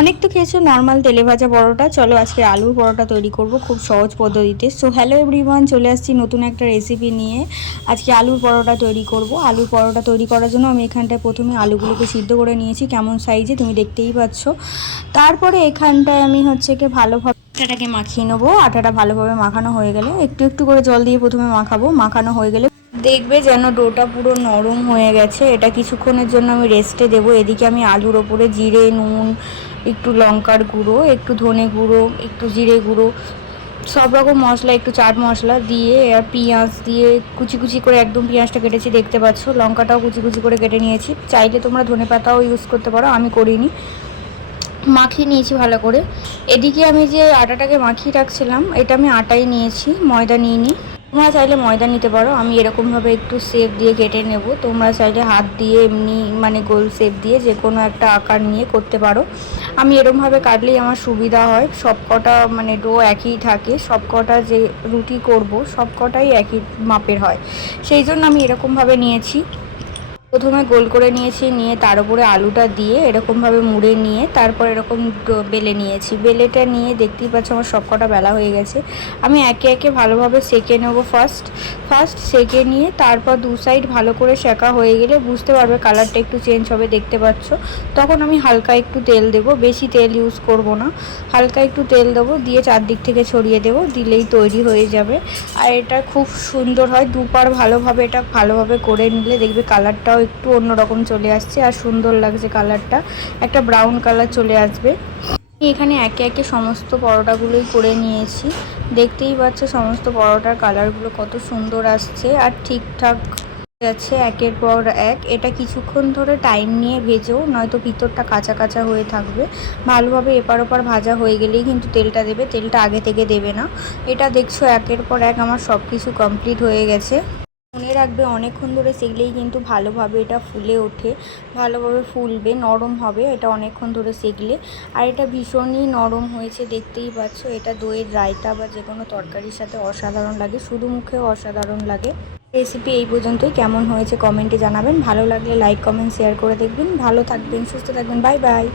অনেক তো খেয়েছো নর্মাল তেলে ভাজা পরোটা, চলো আজকে আলুর পরোটা তৈরি করব খুব সহজ পদ্ধতিতে। সো হ্যালো এভরিওয়ান, চলে আসছি নতুন একটা রেসিপি নিয়ে। আজকে আলুর পরোটা তৈরি করব। আলুর পরোটা তৈরি করার জন্য আমি এখানটায় প্রথমে আলুগুলোকে সিদ্ধ করে নিয়েছি কেমন সাইজে, তুমি দেখতেই পাচ্ছ। তারপরে এখানটায় আমি ভালোভাবে আটাটাকে মাখিয়ে নেবো। আটাটা ভালোভাবে মাখানো হয়ে গেলে একটু একটু করে জল দিয়ে প্রথমে মাখাবো। মাখানো হয়ে গেলে দেখবে যেন ডোটা পুরো নরম হয়ে গেছে। এটা কিছুক্ষণের জন্য আমি রেস্টে দেবো। এদিকে আমি আলুর ওপরে জিরে, নুন, একটু লঙ্কার গুঁড়ো, একটু ধনে গুঁড়ো, একটু জিরে গুঁড়ো, সব রকম মশলা, একটু চাট মশলা দিয়ে আর পেঁয়াজ দিয়ে কুচি কুচি করে একদম পেঁয়াজটা কেটেছি দেখতে পাচ্ছ। লঙ্কাটাও কুচি কুচি করে কেটে নিয়েছি। চাইলে তোমরা ধনে পাতাও ইউজ করতে পারো, আমি করিনি। মাখিয়ে নিয়েছি ভালো করে। এদিকে আমি যে আটাটাকে মাখিয়ে রাখছিলাম, এটা আমি আটাই নিয়েছি, ময়দা নিইনি। তোমরা চাইলে ময়দা নিতে পারো। আমি এরকমভাবে একটু শেপ দিয়ে কেটে নেব। তোমরা চাইলে হাত দিয়ে এমনি গোল শেপ দিয়ে যে কোনো একটা আকার নিয়ে করতে পারো। আমি এরকমভাবে কাটলেই আমার সুবিধা হয়। সব কটা ডো একই থাকে, সব কটা যে রুটি করব সব কটাই একই মাপের হয়, সেই জন্য আমি এরকমভাবে নিয়েছি। প্রথমে গোল করে নিয়েছি, নিয়ে তার উপরে আলুটা দিয়ে এরকমভাবে মুড়ে নিয়ে তারপর এরকম বেলে নিয়েছি। বেলেটা নিয়ে দেখতেই পাচ্ছ আমার সব কটা বেলা হয়ে গেছে। আমি একে একে ভালোভাবে সেঁকে নেব। ফার্স্ট সেঁকে নিয়ে তারপর দু সাইড ভালো করে সেঁকা হয়ে গেলে বুঝতে পারবে কালারটা একটু চেঞ্জ হবে, দেখতে পাচ্ছ। তখন আমি হালকা একটু তেল দেবো, বেশি তেল ইউজ করব না। হালকা একটু তেল দেবো, দিয়ে চারদিক থেকে ছড়িয়ে দেবো, দিলেই তৈরি হয়ে যাবে। আর এটা খুব সুন্দর হয়। দুপার এটা ভালোভাবে করে নিলে দেখবে কালারটাও একটু অন্যরকম চলে আসছে আর সুন্দর লাগছে কালারটা, একটা ব্রাউন কালার চলে আসবে। এখানে একে একে সমস্ত পরোটাগুলোই করে নিয়েছি। দেখতেই পাচ্ছ সমস্ত পরোটার কালারগুলো কত সুন্দর আসছে আর ঠিকঠাক যাচ্ছে একের পর এক। এটা কিছুক্ষণ ধরে টাইম নিয়ে ভেজো, নয়তো ভিতরটা কাঁচা কাঁচা হয়ে থাকবে। ভালোভাবে এপার ওপার ভাজা হয়ে গেলেই কিন্তু তেলটা দেবে, তেলটা আগে থেকে দেবে না। এটা দেখছো একের পর এক আমার সব কিছু কমপ্লিট হয়ে গেছে। মনে রাখবে অনেকক্ষণ ধরে সেকলেই কিন্তু ভালোভাবে এটা ফুলে ওঠে, ভালোভাবে ফুলবে, নরম হবে এটা অনেকক্ষণ ধরে সেকলে। আর এটা ভীষণই নরম হয়েছে, দেখতেই পাচ্ছ। এটা দইয়ের রায়তা বা যে কোনো তরকারির সাথে অসাধারণ লাগে, শুধু মুখেও অসাধারণ লাগে। রেসিপি এই পর্যন্তই। কেমন হয়েছে কমেন্টে জানাবেন। ভালো লাগলে লাইক, কমেন্ট, শেয়ার করে দেখবেন। ভালো থাকবেন, সুস্থ থাকবেন। Bye bye.